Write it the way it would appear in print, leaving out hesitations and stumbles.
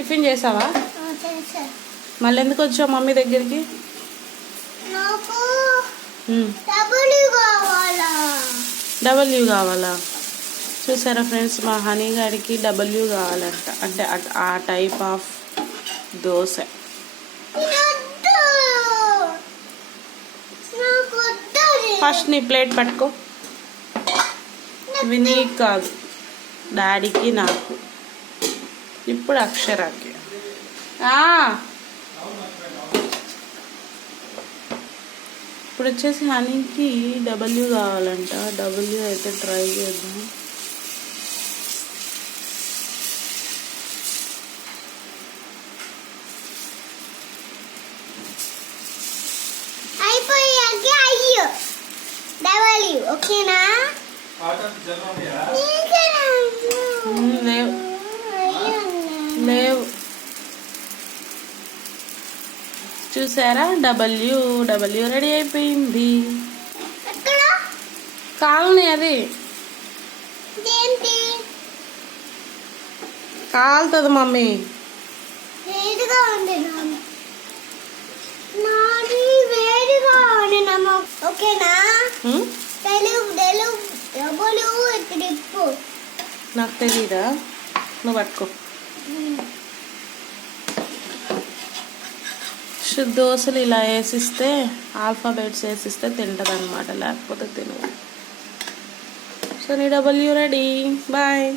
Tiffin చేసావా? మళ్ళీ ఎందుకు వచ్చావు మమ్మీ దగ్గరికి? డబ్ల్యూ కావాలా? చూసారా ఫ్రెండ్స్, మా హనీ గారికి డబ్ల్యూ కావాలంట. అంటే ఆ టైప్ ఆఫ్ దోశ. ఫస్ట్ నీ ప్లేట్ పట్టుకో. వినీక్ కాదు, డాడీకి నాకు. ఇప్పుడు అక్షరాకి. ఇప్పుడు వచ్చేసి హనీకి డబ్ల్యూ కావాలంట. డబ్ల్యూ అయితే ట్రై చేద్దాం. ఓకేనా? లేవు. చూసారా, డబ్ల్యూ రెడీ అయిపోయింది. కాలని అది కాలుతుంది మమ్మీ. వేడిగా ఉంది ఓకేనా? నాకు తెలీదా? నువ్వు పట్టుకో. దోశలు ఇలా వేసిస్తే, ఆల్ఫాబెట్స్ వేసిస్తే తింటుంది అనమాట, లేకపోతే తినదు. సో నీ డబ్ల్యూ రెడీ. బాయ్.